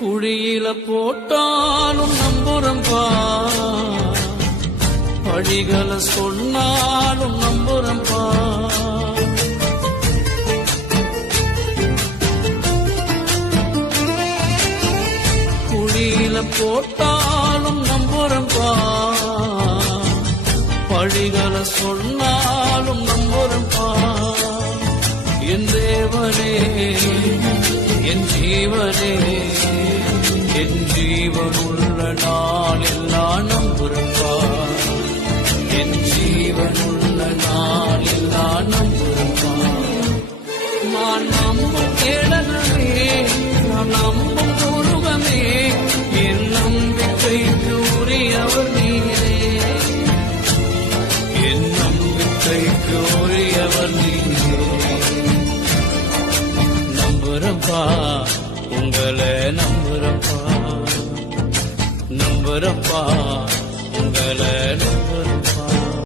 குழியில போட்டாலும் நம்புறம்பா படிகளை சொன்னாலும் நம்புறம்பா குழியில போட்டாலும் நம்புறம்பா வழிகளை சொன்னாலும் நம்புறம்பா என் தேவனே என் ஜீவனே. என் ஜீவனுள்ள நாள் எல்லாம் நம்புறப்பா என் ஜீவனுள்ள நாள் எல்லாம் நம்புறப்பா நான் நம்பும் கேடகமே நான் நம்பும் உருவமே என் நம்பிக்கைக்கு உரியவர் நீரே. என் நம்பிக்கைக்கு உரியவர் நீரே. நம்புறப்பா உங்களை நம்புறப்பா. வரப்பா உங்களை